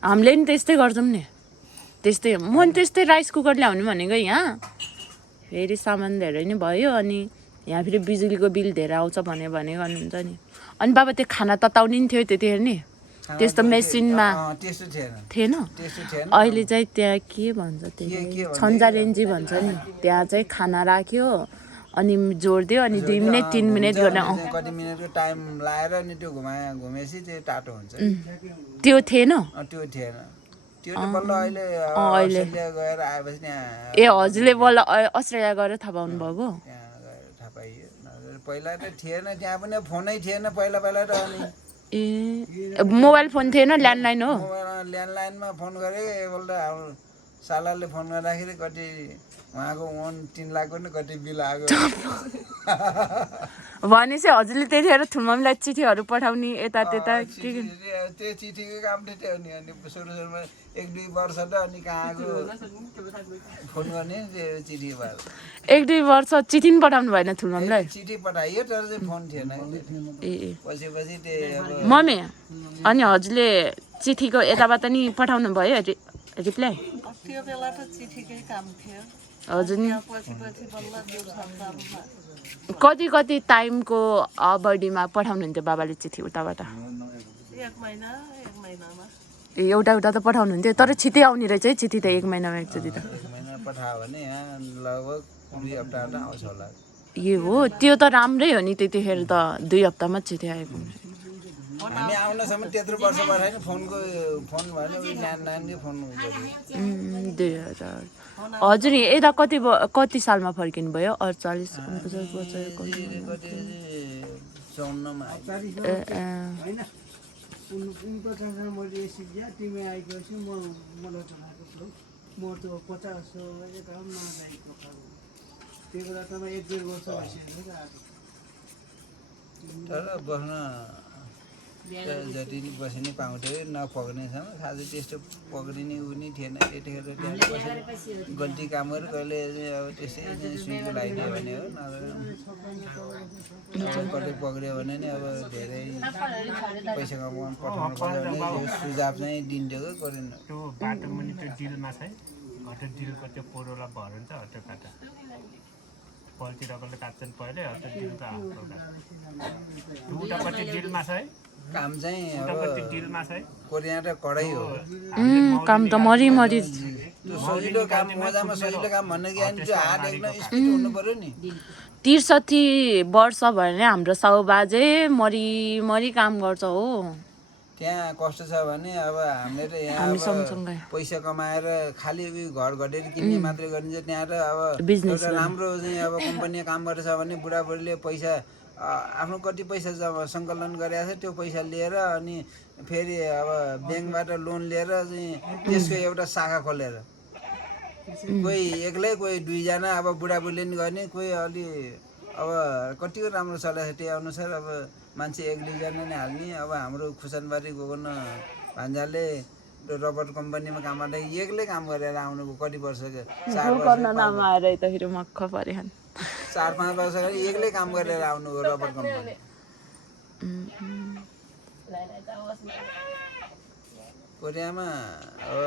हामीले नि त्यस्तै गर्छौँ नि, त्यस्तै म नि त्यस्तै राइस कुकर ल्याउनु भनेको यहाँ। फेरि सामान धेरै नै भयो, अनि यहाँ फेरि बिजुलीको बिल धेरै आउँछ भने गर्नुहुन्छ नि। अनि बाबा त्यो खाना तताउने नि थियो त्यतिखेर नि, त्यस्तो मेसिनमा थिएन। अहिले चाहिँ त्यहाँ के भन्छ त्यही छन्जा रेन्जी भन्छ नि, त्यहाँ चाहिँ खाना राख्यो अनि जोडिदियो अनि 2 मिनट 3 मिनट गर्ने कति मिनटको टाइम लाएर अनि त्यो घुमेपछि त्यो टाटो हुन्छ। त्यो थिएन, त्यो थिएन। त्यो त बल्ल अहिले गएर आएपछि त्यहाँ ए हजुरले बल्ल अस्ट्रेलिया गएर थाहा पाउनु भएको? त्यहाँ गएर थाहा पाइयो। पहिला त थिएन, त्यहाँ पनि फोनै थिएन पहिला त। अनि ए मोबाइल फोन थिएन, ल्यान्डलाइन हो? ल्यान्डलाइनमा फोन गरेको एकपल्ट हाम्रो सालाले फोन गर्दाखेरि कति उहाँको 3 लाखको नि कति बिल आएको भनेपछि हजुरले त्यतिखेर ठुलमम्मीलाई चिठीहरू पठाउने यता त्यता के त्यो चिठीको काम थियो नि। अनि सुरुमा 1-2 वर्ष त अनि कहाँको फोन गर्ने त्यो चिठी भएर 1-2 वर्ष चिठी पनि पठाउनु भएन ठुलमम्मीलाई? चिठी पठाइयो तर चाहिँ फोन थिएन। ए पछि त्यो मम्मी अनि हजुरले चिठीको यताबाट नि पठाउनु भयो रिप्लाई? त्यो बेला त चिठीकै काम थियो हजुर नि। पछि बल्ल त्यो शब्दमा कति टाइमको अवधिमा पठाउनुहुन्थ्यो बाबाले चिठी उताबाट? 1 महिनामा एउटा त पठाउनुहुन्थ्यो, तर छिटै आउने रहेछ है चिठी त 1 महिनामा एकचोटि त। 1 महिना पठायो भने यहाँ लगभग 2 हप्तामा आउँछ होला। ए हो, त्यो त राम्रै हो नि, त्यतिखेर त 2 हप्तामा चिठी आएको। हामी आउनसम्म त्यत्रो वर्ष भएन फोन भने ल्यान्डलाइनकै फोन गर्यो। 2000 हजुर यता कति सालमा फर्किनु भयो? 48 बछरको 54 मा तर बस्न जति नि बस्नै पाउँथ्यो, नपक्रिनेसम्म खासै त्यस्तो पक्रिने उ नि थिएन त्यतिखेर। त्यहाँ बसेर गल्ती कामहरू कहिले अब त्यस्तै सुईको लगाइदियो भने हो, नभए कतै पक्रियो भने नि अब धेरै पैसा कमाउनु पठाउनु पर्यो भने यो सुझाव चाहिँ दिन्थ्यो क्या कोरियन। त्यो बाटो मुनि त्यो डिलमा चाहिँ हटेर डिलको त्यो पोरोला भएर हुन्छ हटेर काटा पल्टिरहेकोले काट्छन् पहिले हटेर डिलको हातमा उतापट्टि डिलमा छ है काम चाहिँ अब उतापट्टि डिलमा चाहिँ कोरिया र कडाइ हो काम त मरी त्यो सजिलो काम मजामा सजिलो काम भन्ने कि त्यो हात एकदम स्पिड हुनु पर्यो नि 63 वर्ष भयो भने हाम्रो साउ बाजे मरी काम गर्छ हो त्यहाँ कस्तो छ भने अब हामीले त यहाँ हामी अब सँगसँगै पैसा कमाएर खालि घर घटेर किन्ने मात्रै गरिन्छ त्यहाँ त अब बिजनेस एउटा राम्रो चाहिँ अब कम्पनीमा काम गरेछ भने बुढाबुढीले पैसा आफ्नो कति पैसा जम्मा सङ्कलन गरेको छ त्यो पैसा लिएर अनि फेरि अब ब्याङ्कबाट लोन लिएर चाहिँ त्यसको एउटा शाखा खोलेर कोही एक्लै कोही दुईजना अब बुढाबुढीले नि गर्ने कोही अलि अब कतिको राम्रो चलाएको छ त्यही अनुसार अब मान्छे एक दुईजना नै हाल्ने अब हाम्रो खुसानबारी गएको न भान्जाले रबर कम्पनीमा काम गर्दा एक्लै काम गरेर आउनुको कति वर्ष 4-5 वर्ष एक्लै काम गरेर आउनुको रबर कम्पनी कोरियामा अब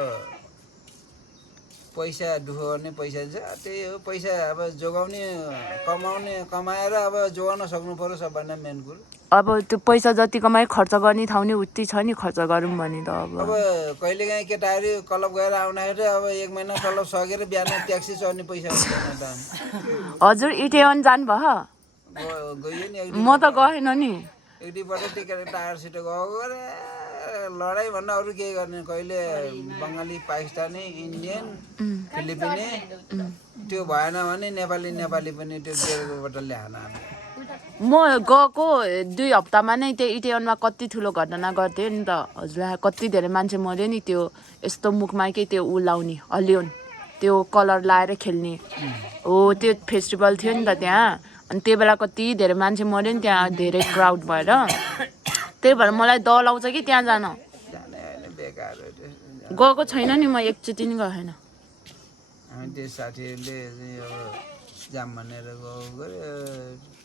पैसा दुःख गर्ने पैसा छ त्यही हो पैसा अब जोगाउने कमाएर अब जोगाउन सक्नु पर्यो सबभन्दा मेन कुरो अब त्यो पैसा जति कमाइ खर्च गर्ने ठाउँ नि उति छ नि खर्च गरौँ भने त अब कहिलेकाहीँ केटाहरू क्लब गएर आउँदाखेरि अब 1 महिना तलब सकेर बिहान ट्याक्सी चढ्ने पैसा हुँदैन त हजुर इटेवन जानुभयो गयो नि म त गएन नि एकदिनबाट टिकेर टायर सिटो गएको गरे लडाइँ भन्दा अरू केही गर्ने कहिले बङ्गाली पाकिस्तानी इन्डियन फिलिपिने त्यो भएन भने नेपाली पनि त्यो डेढबाट ल्याएन म गएको 2 हप्तामा नै त्यो इटेवनमा कति ठुलो घटना गर्थ्यो नि त हजुरलाई कति धेरै मान्छे मर्यो नि त्यो यस्तो मुखमा के त्यो उ लाउने हलिउन त्यो कलर लाएर खेल्ने हो त्यो फेस्टिभल थियो नि त त्यहाँ अनि त्यो बेला कति धेरै मान्छे मर्यो नि त्यहाँ धेरै क्राउड भएर त्यही भएर मलाई डर आउँछ कि त्यहाँ जान गएको छैन नि म एकचोटि नि गएन हामी त्यो साथीहरूले अब जाम भनेर गयो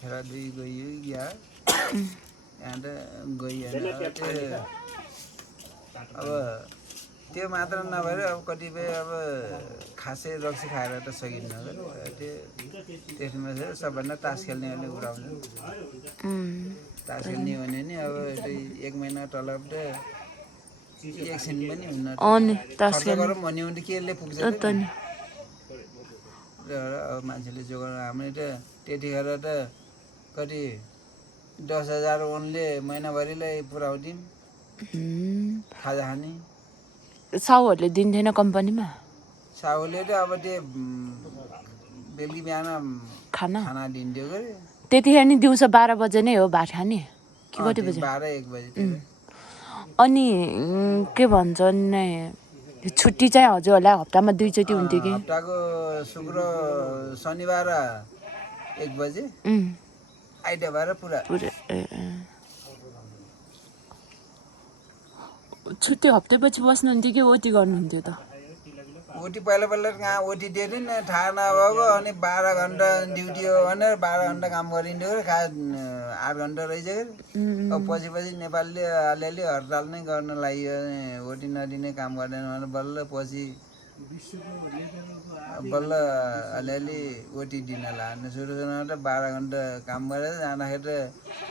फेर 2 गयो या यहाँ त गइएन अब त्यो मात्र नभएर अब कतिपय अब खासै रक्सी खाएर त सकिन्न त्यसमा चाहिँ सबभन्दा तास खेल्नेहरूले उडाउँछ तास खेल्ने भने नि अब 1 महिना तलब त एकछिन पनि हुन्न खर्च गरौँ भन्यो भने केले पुग्छ अब मान्छेले जोगाउन हामीले त त्यतिखेर त कति 10,000 ओनले महिनाभरिलाई पुऱ्याउँथ्यौँ खाजा खाने साउहरूले दिन्थेन कम्पनीमा साउले त अब त्यो बेलुकी बिहान खाना दिन्थ्यो गरे त्यतिखेर नि दिउँसो 12 बजे नै हो भात खाने कि कति बजे 12-1 बजे अनि के भन्छन् छुट्टी चाहिँ हजुरहरूलाई हप्तामा 2 चोटि हुन्थ्यो कि हप्ताको शुक्र शनिबार 1 बजे आइतबार पुरा छुट्टी हप्तैपछि बस्नुहुन्थ्यो कि ओटी गर्नुहुन्थ्यो त ओटी पहिला कहाँ ओटी दिएको नि थाहा नभएको अनि 12 घन्टा ड्युटी हो भनेर 12 घन्टा काम गरिन्थ्यो 8 घन्टा रहेछ कि अब पछि नेपालले अलिअलि हडताल नै गर्न लाग्यो ओटी नदिने काम गर्दैन भने बल्ल अलिअलि ओटी दिन लाग्ने सुरुमा त 12 घन्टा काम गरेर जाँदाखेरि त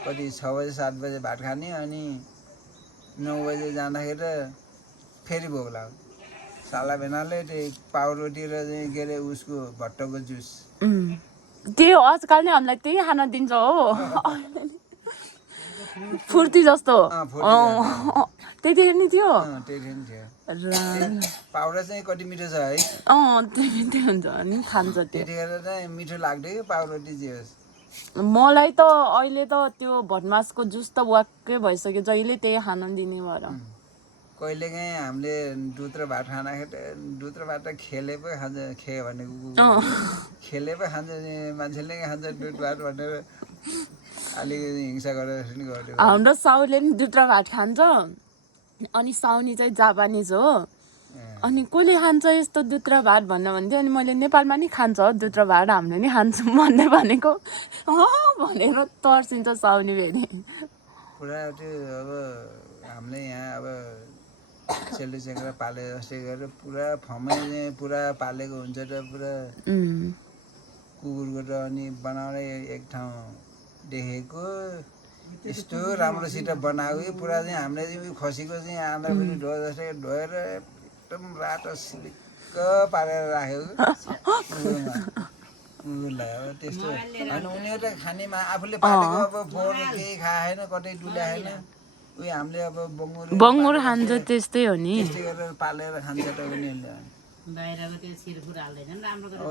कति 6 बजे 7 बजे भात खाने अनि 9 बजे जाँदाखेरि फेरि भोक लाग्यो साला भेनाले त्यो पाउरोटी र के अरे उसको भट्टको जुस त्यो आजकल नै हामीलाई त्यही खान दिन्छ हो फुर्ती जस्तो त्यतिखेर नि थियो पाउडर चाहिँ कति मिठो छ है त्यो हुन्छ नि खान्छ त्यतिखेर चाहिँ मिठो लाग्थ्यो कि पाउरोटी जे होस् मलाई त अहिले त त्यो भटमासको जुस त वाक्कै भइसक्यो जहिले त्यही खान दिने भएर कहिलेकाहीँ हामीले दुध र भात खाँदाखेरि दुध र भात त खेले पो खान्छ भनेको खेले पो खान्छ मान्छेले खान्छ दुध भात भनेर अलिकति हिंसा गरेर गर्थ्यो हाम्रो साउले पनि दुध र भात खान्छ अनि साउनी चाहिँ जापानिज हो अनि कसले खान्छ यस्तो दुध र भात भन्थ्यो अनि मैले नेपालमा नि खान्छ दुध र भात हामीले नि खान्छौँ भन्दै भनेको भनेर तर्सिन्छ साउनी फेरि पुरा त्यो अब हामीले यहाँ अब सेलु चेक्रा पाले जस्तै गरेर पुरा फमै पुरा पालेको हुन्छ र पुरा कुकुरको त अनि बनाउने एक ठाउँ देखेको यस्तो राम्रोसित बनायो पुरा चाहिँ हामीले चाहिँ खसीको चाहिँ आँधा पनि ढोयो जस्तै ढोएर एकदम रातो सिलिक्क पारेर राख्यो त्यस्तो होइन उनीहरू त खानेमा आफूले पालेको अब फोहोर केही खाएन कतै डुल्याएन उयो हामीले अब बङ्गुर खान्छ त्यस्तै हो नि त्यस्तै गरेर पालेर खान्छ त उनीहरूले बाहिरको त्यो छिरफुर हाल्दैनन् राम्रो गरेर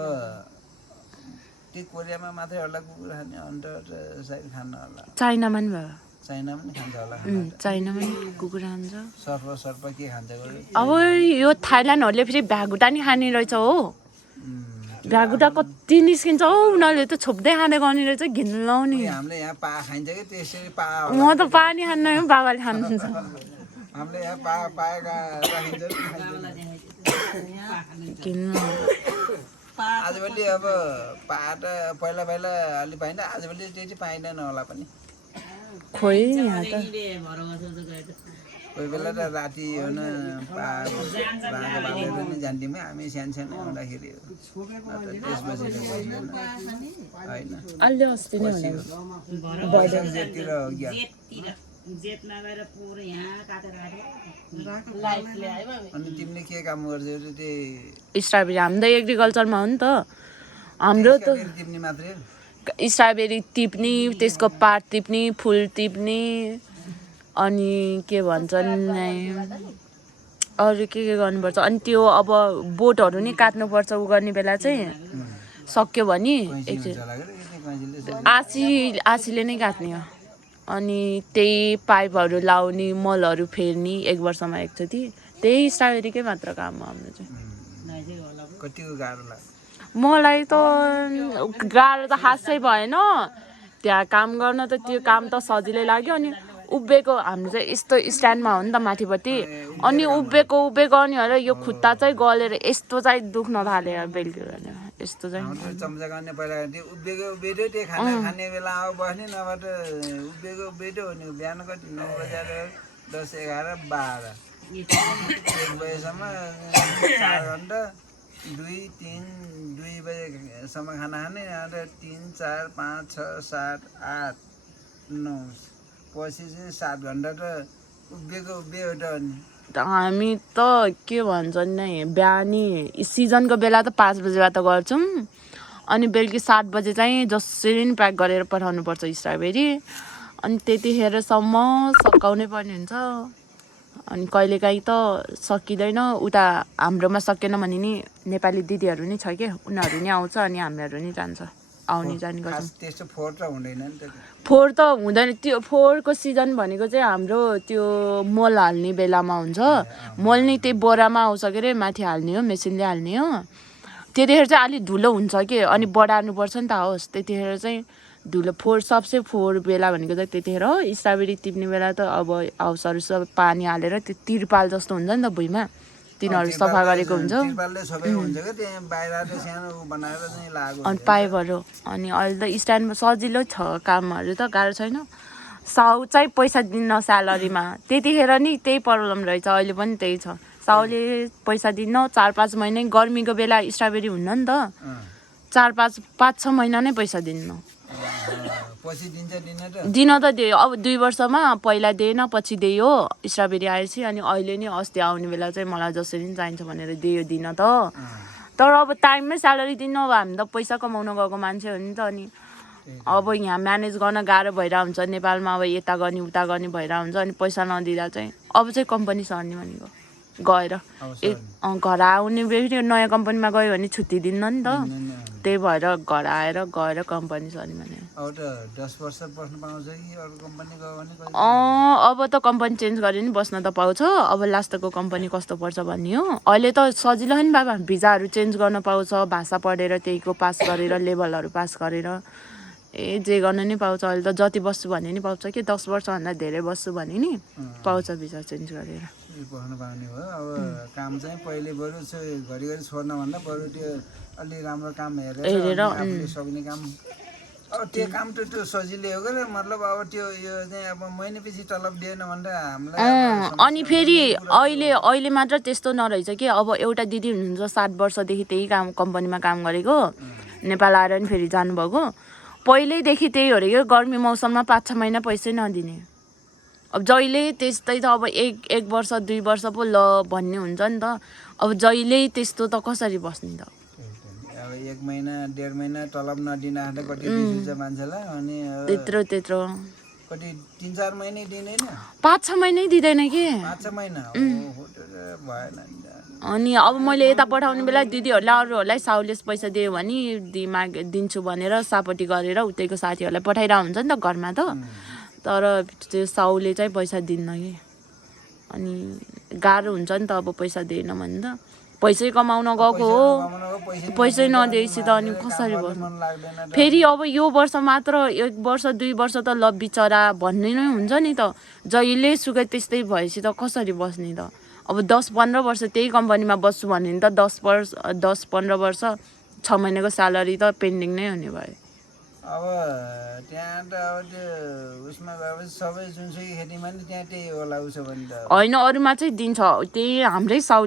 त्यो कोरियामा मात्रै होला कुकुर खाने अन्त सायद खान्न होला चाइनामा नि भयो चाइनामा पनि खान्छ होला चाइनामा नि कुकुर खान्छ सर्प के खान्छ अब यो थाइल्यान्डहरूले फेरि भ्यागुटा नि खाने रहेछ हो भ्यागुटा कति निस्किन्छ हौ उनीहरूले त छोप्दै खाँदै गर्ने रहेछ घिन्नु लाउने हामीले यहाँ पा खाइन्छ कि त्यसरी पा म त पानी खान्न हो बाबाले खानुहुन्छ हामीले यहाँ पाएका राखिन्छ घिन्नु आजभोलि अब पा त पहिला अलि पाइन्छ आजभोलि त्यति पाइँदैन होला पनि खोइ यहाँ त कोही बेला त राति होइन राँगो बालेर नि जान्थ्यौँ हामी सानो हुँदाखेरि त्यसपछि त गइएन होइन अलि अस्ति नै जेठतिर हो क्या जेठमा गएर पुरो यहाँ काटेर अनि तिमीले के काम गर्छौ त्यही स्ट्रबेरी हाम्रो त एग्रिकल्चरमा हो नि त हाम्रो त तिमी मात्रै स्ट्रबेरी टिप्ने त्यसको पात टिप्ने फुल टिप्ने अनि के भन्छन् अरू के गर्नुपर्छ अनि त्यो अब बोटहरू नि काट्नुपर्छ उ गर्ने बेला चाहिँ सक्यो भने आसीले नै काट्ने हो अनि त्यही पाइपहरू लाउने मलहरू फेर्ने 1 वर्षमा एकचोटि त्यही स्ट्रबेरीकै मात्र काम हो हाम्रो चाहिँ कतिको गाह्रो लाग्छ मलाई त गाह्रो त खासै भएन त्यहाँ काम गर्न त त्यो काम त सजिलै लाग्यो अनि उभिएको हाम्रो चाहिँ यस्तो स्ट्यान्डमा हो नि त माथिपट्टि अनि उभिएको अनि होला यो खुट्टा चाहिँ गलेर यस्तो चाहिँ दुख्न थाल्यो बेलुकी भने यस्तो चाहिँ चम्चा गर्ने पहिला त्यो उभिएको त्यो खाने बेला अब बस्ने नभए त उभिएको हो नि बिहान कति 9 बजेर 10, 11, 12 1 बजेसम्म 4 घन्टा 2, 3, 2 बजेसम्म खाना खाने अन्त 3, 4, 5, 6, 7, 8, 9 पछि चाहिँ 7 घन्टा त उभिएको हो त अनि हामी त के भन्छन् नि बिहानी सिजनको बेला त 5 बजेबाट गर्छौँ अनि बेलुकी 7 बजे चाहिँ जसरी नि प्याक गरेर पठाउनु पर्छ स्ट्रबेरी अनि त्यतिखेरसम्म सकाउनै पर्ने हुन्छ अनि कहिलेकाहीँ त सकिँदैन उता हाम्रोमा सकेन भने नि नेपाली दिदीहरू नि छ के उनीहरू नि आउँछ अनि हामीहरू नि जान्छ आउने जाने गर्छ त्यस्तो फोहोर त हुँदैन नि त फोहोर त हुँदैन त्यो फोहोरको सिजन भनेको चाहिँ हाम्रो त्यो मल हाल्ने बेलामा हुन्छ मल नि त्यही बोरामा आउँछ के अरे माथि हाल्ने हो मेसिनले हाल्ने हो त्यतिखेर चाहिँ अलिक धुलो हुन्छ के अनि बढार्नुपर्छ नि त होस् त्यतिखेर चाहिँ धुलो सबसे फोहोर बेला भनेको चाहिँ त्यतिखेर हो स्ट्रबेरी टिप्ने बेला त अब हाउसहरू सब पानी हालेर त्यो तिरपाल जस्तो हुन्छ नि त भुइँमा तिनीहरू सफा गरेको हुन्छ अनि पाइपहरू अनि अहिले त स्ट्यान्डमा सजिलो छ कामहरू त गाह्रो छैन साउ चाहिँ पैसा दिन्न स्यालेरीमा त्यतिखेर नि त्यही प्रब्लम रहेछ अहिले पनि त्यही छ साउले पैसा दिन्न 4-5 महिना गर्मीको बेला स्ट्रबेरी हुन्न नि त 4-5-6 महिना नै पैसा दिन्न दिन त दियो अब 2 वर्षमा पहिला दिएन पछि दियो स्ट्रबेरी आएपछि अनि अहिले नि अस्ति आउने बेला चाहिँ मलाई जसरी नि चाहिन्छ भनेर दियो दिन त तर अब टाइममै स्यालेरी दिनु अब हामी त पैसा कमाउन गएको मान्छे हो नि त अनि अब यहाँ म्यानेज गर्न गाह्रो भइरहेको हुन्छ नेपालमा अब यता गर्ने उता गर्ने भइरहेको हुन्छ अनि पैसा नदिँदा चाहिँ अब चाहिँ कम्पनी सर्ने भनेको गएर घर आउने फेरि नयाँ कम्पनीमा गयो भने छुट्टी दिन्न नि त त्यही भएर घर आएर गएर कम्पनी सर्ने भने अब त कम्पनी चेन्ज गरे नि बस्न त पाउँछ अब लास्टको कम्पनी कस्तो पर्छ भन्ने हो अहिले त सजिलो हो नि बाबा भिजाहरू चेन्ज गर्न पाउँछ भाषा पढेर त्यहीको पास गरेर लेभलहरू पास गरेर जे गर्न नि पाउँछ अहिले त जति बस्छु भने नि पाउँछ कि 10 वर्षभन्दा धेरै बस्छु भने नि पाउँछ भिजा चेन्ज गरेर बस्नु पाउने भयो अब काम चाहिँ पहिले बरु घरिघरि छोड्न भन्दा बरु त्यो अलि राम्रो काम हेरेर आफूले सक्ने काम अब त्यो काम त त्यो सजिलै हो क्या मतलब अब त्यो यो चाहिँ अब महिनापछि तलब दिएन भन्दा हामीलाई अनि फेरि अहिले मात्र त्यस्तो नरहेछ कि अब एउटा दिदी हुनुहुन्छ 7 वर्षदेखि त्यही कम्पनीमा काम गरेको नेपाल आएर नि फेरि जानुभएको पहिल्यैदेखि त्यही हो रे क्या गर्मी मौसममा 5-6 महिना पैसै नदिने अब जहिले त्यस्तै त अब एक वर्ष 2 वर्ष पो ल भन्ने हुन्छ नि त अब जहिले त्यस्तो त कसरी बस्ने त अब 1 महिना 1.5 महिना तलब नदिन आँट्दा कति रिस उठ्छ मान्छेलाई अनि त्यत्रो कति 3-4 महिनै दिँदैन 5-6 महिनै दिँदैन कि 5-6 महिना ओहो त्यो त भएन नि त। अनि अब मैले यता पठाउने बेला दिदीहरूलाई अरूहरूलाई साउले पैसा दियो भने दिन्छु भनेर सापट्टि गरेर उतैको साथीहरूलाई पठाइरहेको हुन्छ नि त घरमा त तर त्यो साउले चाहिँ पैसा दिन्न कि अनि गाह्रो हुन्छ नि त अब पैसा दिएन भने त पैसै कमाउन गएको हो पैसै नदिएपछि त अनि कसरी मन गर्नु लाग्दैन फेरि अब यो वर्ष मात्र 1 वर्ष 2 वर्ष त ल बिचरा भन्ने नै हुन्छ नि त जहिले सुकै त्यस्तै भएपछि त कसरी बस्ने त अब 10-15 वर्ष त्यही कम्पनीमा बस्छु भने त 10-15 वर्ष 6 महिनाको स्यालेरी त पेन्डिङ नै हुने भयो अब त्यहाँ त अब त्यो उसमा गएपछि सबै जुनसुकै खेतीमा नि त्यहाँ त्यही होला उसो भने त होइन अरूमा चाहिँ दिन्छ त्यही हाम्रै साउली